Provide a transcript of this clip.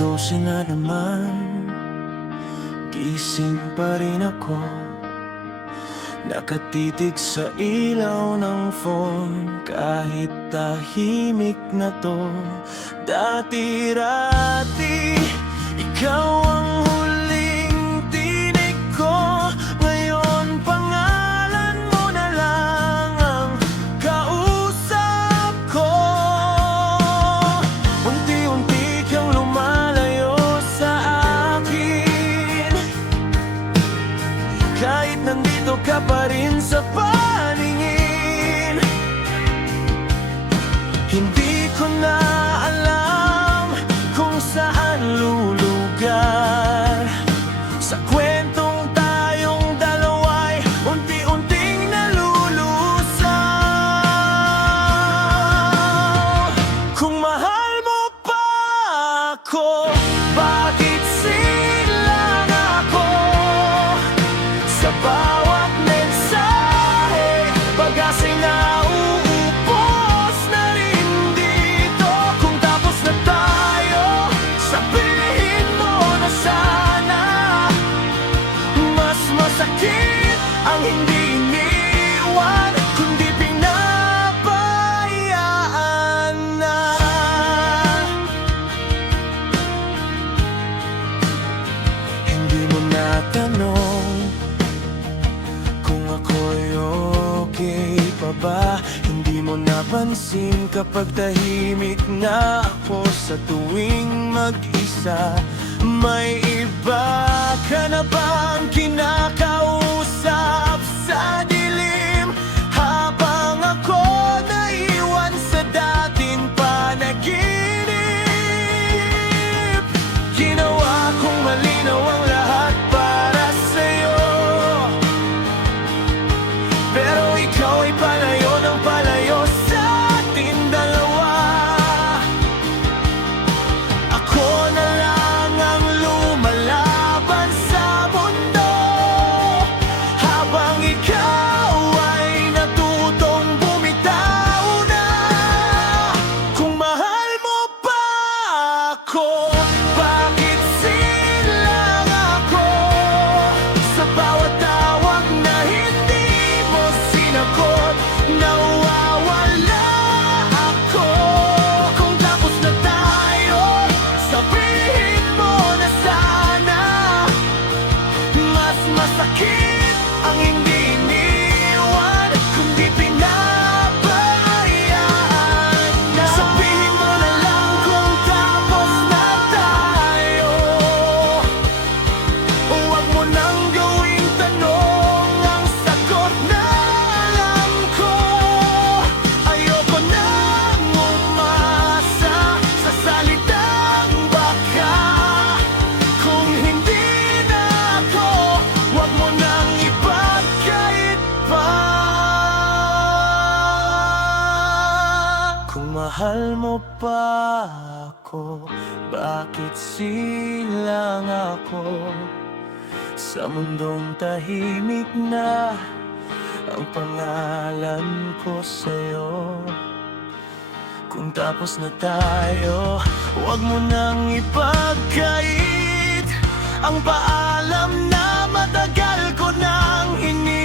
12 na naman, gising pa rin ako, nakatitig sa ilaw ng phone. Kahit tahimik na to, dati-rati ikaw ang huling tinig ko. Ngayon pangalan mo na lang ang kausap ko. Unti-unti kang lumalayo sa akin, kahit nandito ka pa rin sa paningin. Hindi ko na alam kung saan lulugar. Sa kwentong tayong dalawa'y unti-unting nalulusaw. Kung mahal mo pa ako, bakit silang ako? Sa bawat mensahe, pag-asa'y nauubos na rin dito. Kung tapos na tayo, sabihin mo na sana. Mas masakit ang hindi iniwan, kundi pinabayaan na. Hindi mo natanong kung ako'y okay pa ba. Hindi mo napansin kapag tahimik na ako sa tuwing mag-isa. May iba ka na bang kinakausap sa dilim, habang ako naiwan sa dating panaginip? Ginawa kong malinaw ang lahat para sa'yo, pero ikaw ay palayo ng palayo sa ating dalawa. Ako na lang ang lumalaban sa mundo, habang ikaw ay natutong bumitaw na. Kung mahal mo pa ako, bakit silang ako? Sa bawat tawag na hindi mo sinagot, nawawala ako. Kung tapos na tayo, sabihin mo na sana. Mas masakit ang hindi iniwan, kundi pinabayaan na. Sabihin mo na lang kung tapos na tayo. Huwag mo nang gawing tanong ang sagot na alam ko. Ayoko nang umasa sa salitang baka. Kung hindi na ako, huwag mo nang ipagkait pa. Kung mahal mo pa ako, bakit silang ako? Sa mundong tahimik na ang pangalan ko sa'yo. Kung tapos na tayo, huwag mo nang ipagkait ang paalam na matagal ko nang hinihintay.